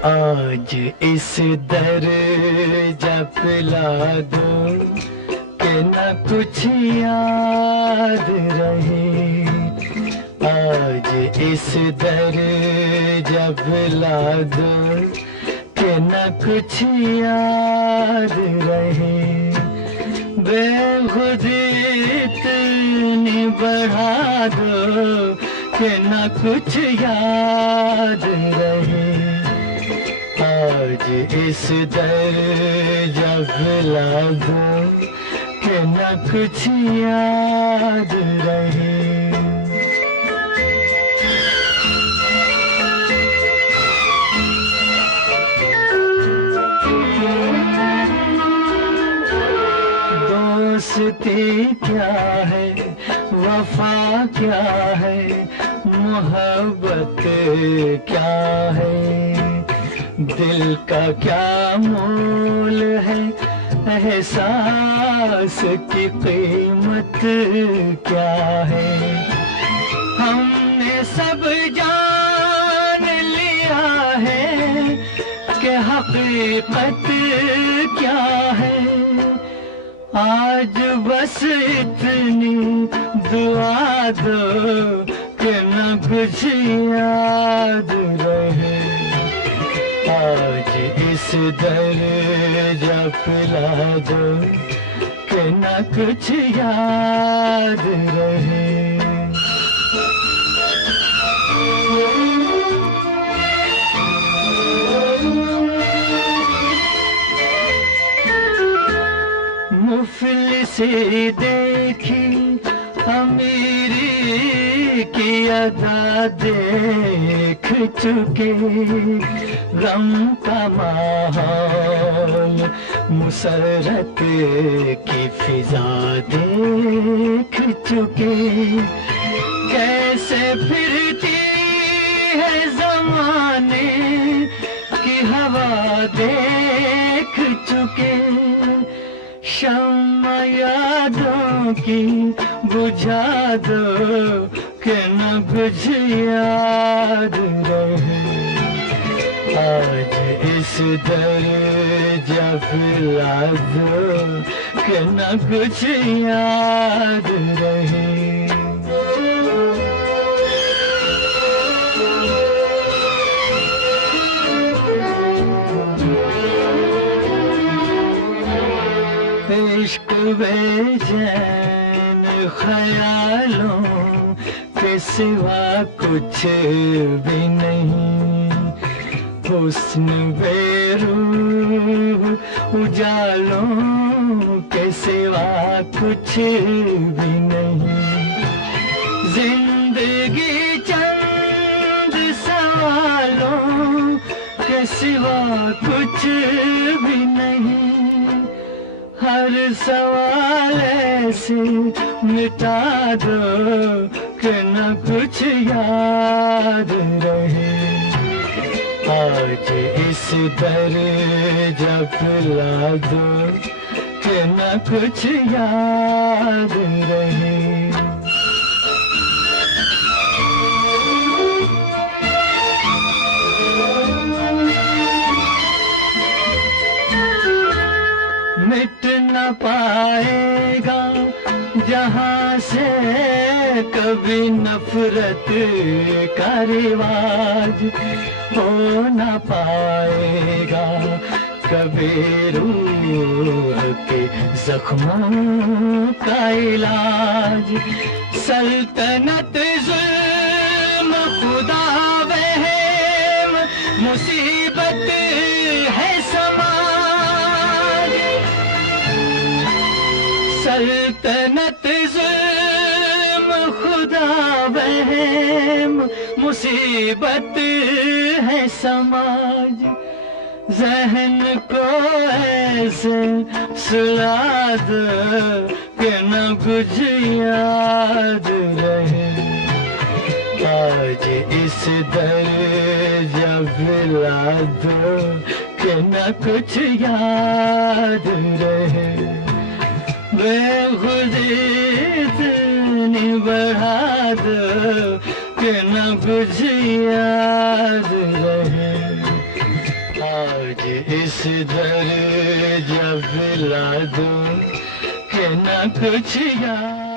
आज इस दर्जा पिला दो कि न कुछ याद रहे। आज इस दर्जा पिला दो कि न कुछ याद रहे। बेखुदी इतनी बढ़ा दो कि न कुछ याद रहे। आज इस दर्जा पिला दो कि न कुछ याद रहे। दोस्ती क्या है, वफा क्या है, मोहब्बत क्या है, दिल का क्या मोल है, एहसास की कीमत क्या है। हमने सब जान लिया है कि हकीकत क्या है। आज बस इतनी दुआ दो कि न कुछ याद रहे। आज इस दर्जा पिला दो कि न कुछ याद रहे। मुफलिसी देखी अमीरी की अदा देख चुके, गम का माहौल मुसरत की फिजा देख चुके। कैसे फिरती है ज़माने की हवा देख चुके। शम्मा यादों की बुझा दो कि न कुछ याद रहे। आज इस दर्जा पिला दो कि न कुछ याद रहे। इश्क बेचैन ख्यालों के सिवा कुछ भी नहीं। हुस्न बेरूह उजालों के सिवा कुछ भी नहीं। जिंदगी चंद सवालों के सिवा कुछ भी नहीं। हर सवाल ऐसे मिटा दो कि न कुछ याद रहे। आज इस दर्जा पिला दो कि न कुछ याद रहे। मिट न पाएगा जहाँ से कभी नफरत का रिवाज, हो न पाएगा कभी रूह के जख्मों का इलाज। सल्तनत जुल्म खुदा वहम मुसीबत है समाज। सल्तनत जुल्म खुदा वहम मुसीबत है समाज। ज़हन को ऐसे सुला दो कि न कुछ याद रहे। आज इस दर्जा पिला दो कि न कुछ याद रहे। बेखुदी इतनी बढ़ा दो कि न कुछ याद रहे। तुझे इस दर जब ला दूं कि न कुछ याद